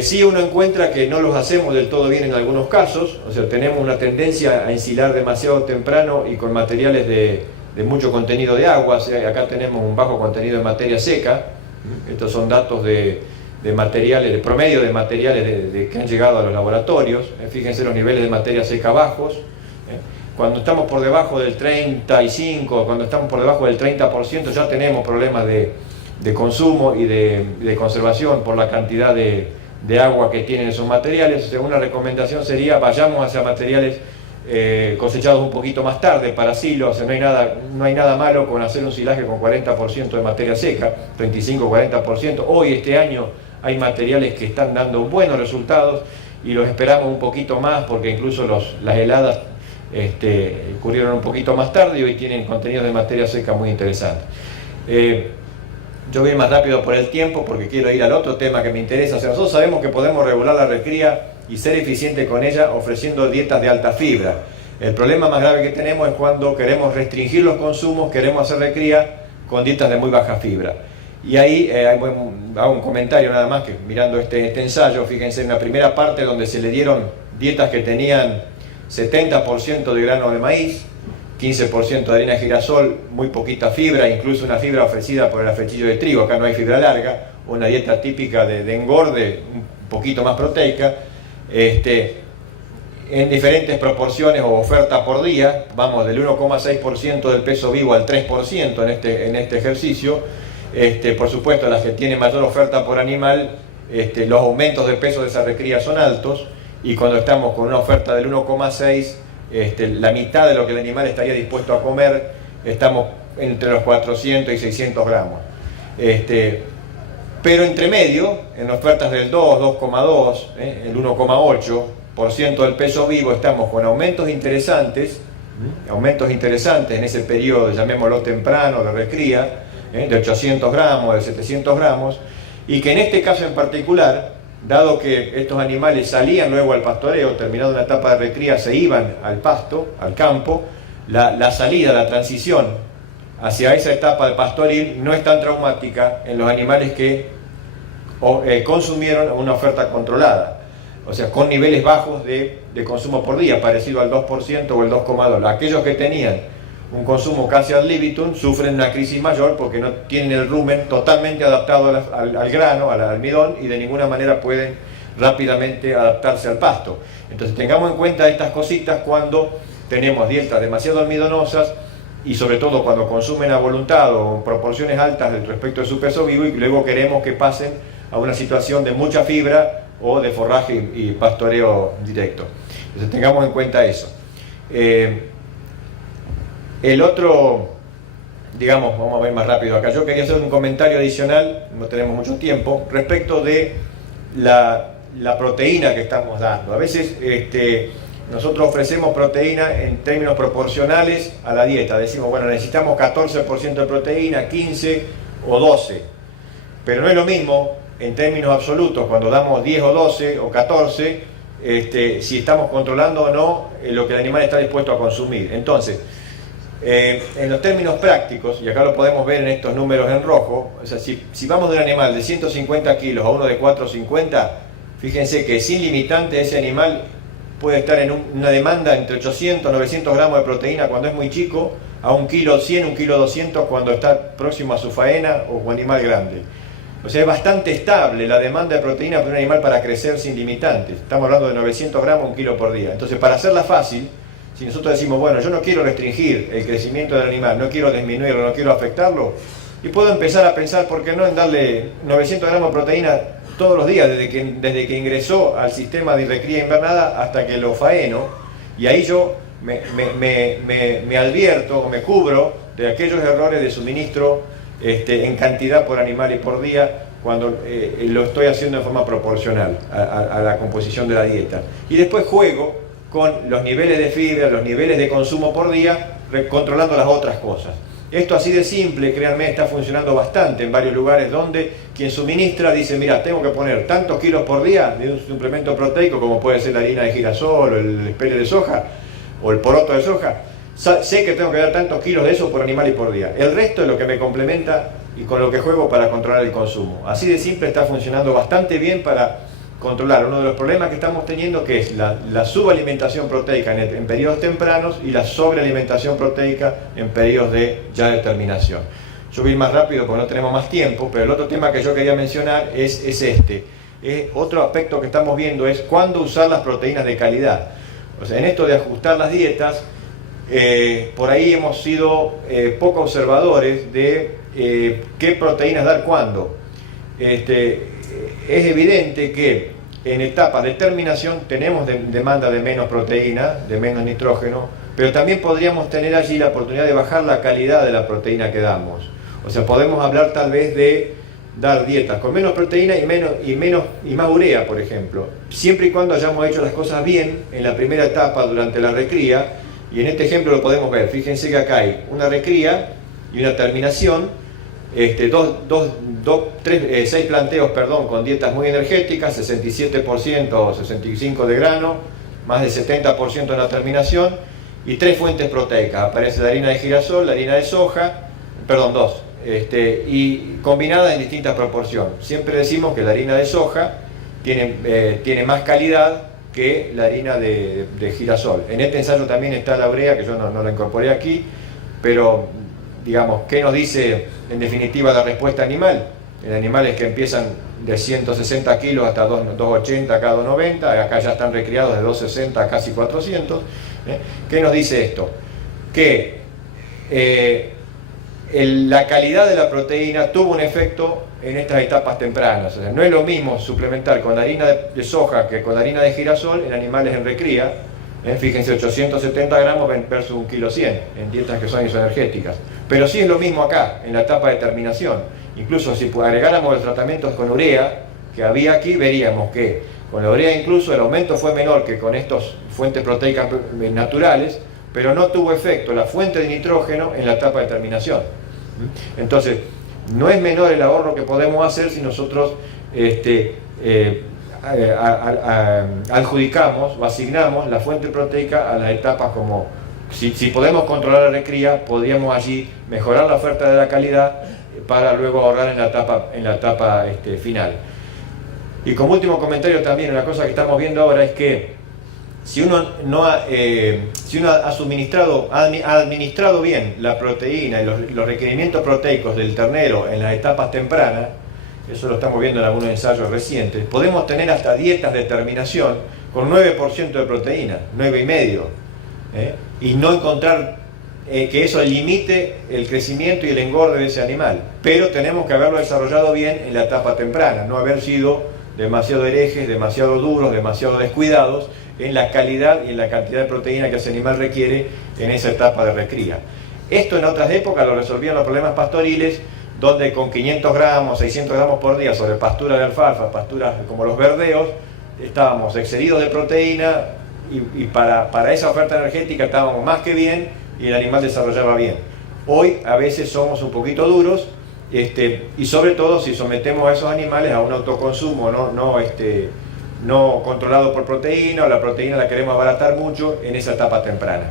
Sí, uno encuentra que no los hacemos del todo bien en algunos casos, o sea, tenemos una tendencia a ensilar demasiado temprano y con materiales de mucho contenido de agua. O sea, acá tenemos un bajo contenido de materia seca. Estos son datos de materiales, de promedio de materiales que han llegado a los laboratorios. Fíjense los niveles de materia seca bajos. Cuando estamos por debajo del 35, cuando estamos por debajo del 30%, ya tenemos problemas de consumo y de conservación por la cantidad de agua que tienen esos materiales. O sea, una recomendación sería vayamos hacia materiales cosechados un poquito más tarde para silo. O sea, no hay nada malo con hacer un silaje con 40% de materia seca, 35-40%. Hoy, este año, hay materiales que están dando buenos resultados y los esperamos un poquito más porque incluso las heladas ocurrieron un poquito más tarde y hoy tienen contenidos de materia seca muy interesantes. Yo voy más rápido por el tiempo porque quiero ir al otro tema que me interesa. O sea, nosotros sabemos que podemos regular la recría y ser eficiente con ella ofreciendo dietas de alta fibra. El problema más grave que tenemos es cuando queremos restringir los consumos, queremos hacer recría con dietas de muy baja fibra. Y ahí hago un comentario nada más, que mirando este ensayo, fíjense en la primera parte donde se le dieron dietas que tenían 70% de grano de maíz, 15% de harina de girasol, muy poquita fibra, incluso una fibra ofrecida por el afrechillo de trigo. Acá no hay fibra larga, una dieta típica de engorde, un poquito más proteica, en diferentes proporciones o oferta por día. Vamos del 1,6% del peso vivo al 3% en este ejercicio. Por supuesto, las que tienen mayor oferta por animal, los aumentos de peso de esa recría son altos, y cuando estamos con una oferta del 1,6%, la mitad de lo que el animal estaría dispuesto a comer, estamos entre los 400 y 600 gramos. Pero entre medio, en ofertas del 2, 2,2, el 1,8% del peso vivo, estamos con aumentos interesantes en ese periodo, llamémoslo temprano, de recría, de 800 gramos, de 700 gramos, y que en este caso en particular, dado que estos animales salían luego al pastoreo, terminando una etapa de recría, se iban al pasto, al campo, la salida, la transición hacia esa etapa de pastoril no es tan traumática en los animales que consumieron una oferta controlada, o sea, con niveles bajos de consumo por día, parecido al 2% o el 2,2%. Aquellos que tenían un consumo casi ad libitum sufren una crisis mayor porque no tienen el rumen totalmente adaptado al grano, al almidón, y de ninguna manera pueden rápidamente adaptarse al pasto. Entonces tengamos en cuenta estas cositas cuando tenemos dietas demasiado almidonosas, y sobre todo cuando consumen a voluntad o en proporciones altas respecto de su peso vivo, y luego queremos que pasen a una situación de mucha fibra o de forraje y pastoreo directo. Entonces tengamos en cuenta eso. El otro, digamos, vamos a ver más rápido acá. Yo quería hacer un comentario adicional, no tenemos mucho tiempo, respecto de la proteína que estamos dando. A veces nosotros ofrecemos proteína en términos proporcionales a la dieta. Decimos, bueno, necesitamos 14% de proteína, 15 o 12. Pero no es lo mismo en términos absolutos cuando damos 10 o 12 o 14, si estamos controlando o no lo que el animal está dispuesto a consumir. Entonces, en los términos prácticos, y acá lo podemos ver en estos números en rojo, o sea, si vamos de un animal de 150 kilos a uno de 450, fíjense que sin limitante ese animal puede estar en una demanda entre 800 y 900 gramos de proteína cuando es muy chico, a 1 kilo 100, 1 kilo 200 cuando está próximo a su faena o un animal grande. O sea, es bastante estable la demanda de proteína para un animal para crecer sin limitantes. Estamos hablando de 900 gramos, 1 kilo por día. Entonces, para hacerla fácil, si nosotros decimos, bueno, yo no quiero restringir el crecimiento del animal, no quiero disminuirlo, no quiero afectarlo, y puedo empezar a pensar, ¿por qué no en darle 900 gramos de proteína todos los días, desde que ingresó al sistema de recría invernada hasta que lo faeno? Y ahí yo me advierto o me cubro de aquellos errores de suministro en cantidad por animal y por día, cuando lo estoy haciendo en forma proporcional a la composición de la dieta. Y después juego con los niveles de fibra, los niveles de consumo por día, controlando las otras cosas. Esto así de simple, créanme, está funcionando bastante en varios lugares donde quien suministra dice, mira, tengo que poner tantos kilos por día de un suplemento proteico, como puede ser la harina de girasol o el espele de soja o el poroto de soja. Sé que tengo que dar tantos kilos de eso por animal y por día. El resto es lo que me complementa y con lo que juego para controlar el consumo. Así de simple está funcionando bastante bien para controlar uno de los problemas que estamos teniendo, que es la subalimentación proteica en periodos tempranos y la sobrealimentación proteica en periodos de ya de terminación. Yo voy a ir más rápido porque no tenemos más tiempo, pero el otro tema que yo quería mencionar es este. Otro aspecto que estamos viendo es cuándo usar las proteínas de calidad. O sea, en esto de ajustar las dietas, por ahí hemos sido poco observadores de qué proteínas dar cuándo. Es evidente que en etapas de terminación tenemos demanda de menos proteína, de menos nitrógeno, pero también podríamos tener allí la oportunidad de bajar la calidad de la proteína que damos. O sea, podemos hablar tal vez de dar dietas con menos proteína y más urea, por ejemplo, siempre y cuando hayamos hecho las cosas bien en la primera etapa durante la recría. Y en este ejemplo lo podemos ver. Fíjense que acá hay una recría y una terminación, 6 planteos, con dietas muy energéticas, 67% o 65% de grano, más del 70% en la terminación, y 3 fuentes proteicas. Aparece la harina de girasol, la harina de soja, 2, y combinadas en distintas proporciones. Siempre decimos que la harina de soja tiene más calidad que la harina de girasol. En este ensayo también está la urea, que yo no la incorporé aquí, pero digamos, ¿qué nos dice en definitiva la respuesta animal? En animales que empiezan de 160 kilos hasta 280, acá 290, acá ya están recriados de 260 a casi 400. ¿Qué nos dice esto? Que la calidad de la proteína tuvo un efecto en estas etapas tempranas. O sea, no es lo mismo suplementar con harina de soja que con harina de girasol en animales en recría. Fíjense, 870 gramos versus 1,100 kg en dietas que son isoenergéticas. Pero sí es lo mismo acá, en la etapa de terminación. Incluso si agregáramos los tratamientos con urea que había aquí, veríamos que con la urea incluso el aumento fue menor que con estas fuentes proteicas naturales, pero no tuvo efecto la fuente de nitrógeno en la etapa de terminación. Entonces, no es menor el ahorro que podemos hacer si nosotros adjudicamos o asignamos la fuente proteica a las etapas como... Si podemos controlar la recría, podríamos allí mejorar la oferta de la calidad para luego ahorrar en la etapa final. Y como último comentario también, una cosa que estamos viendo ahora es que si uno ha administrado bien la proteína y los requerimientos proteicos del ternero en las etapas tempranas, eso lo estamos viendo en algunos ensayos recientes, podemos tener hasta dietas de terminación con 9% de proteína, 9,5%, y no encontrar que eso limite el crecimiento y el engorde de ese animal. Pero tenemos que haberlo desarrollado bien en la etapa temprana, no haber sido demasiado herejes, demasiado duros, demasiado descuidados en la calidad y en la cantidad de proteína que ese animal requiere en esa etapa de recría. Esto en otras épocas lo resolvían los problemas pastoriles, donde con 500 gramos, 600 gramos por día sobre pastura de alfalfa, pasturas como los verdeos, estábamos excedidos de proteína y para esa oferta energética estábamos más que bien y el animal desarrollaba bien. Hoy a veces somos un poquito duros, y sobre todo si sometemos a esos animales a un autoconsumo no controlado por proteína, o la proteína la queremos abaratar mucho en esa etapa temprana.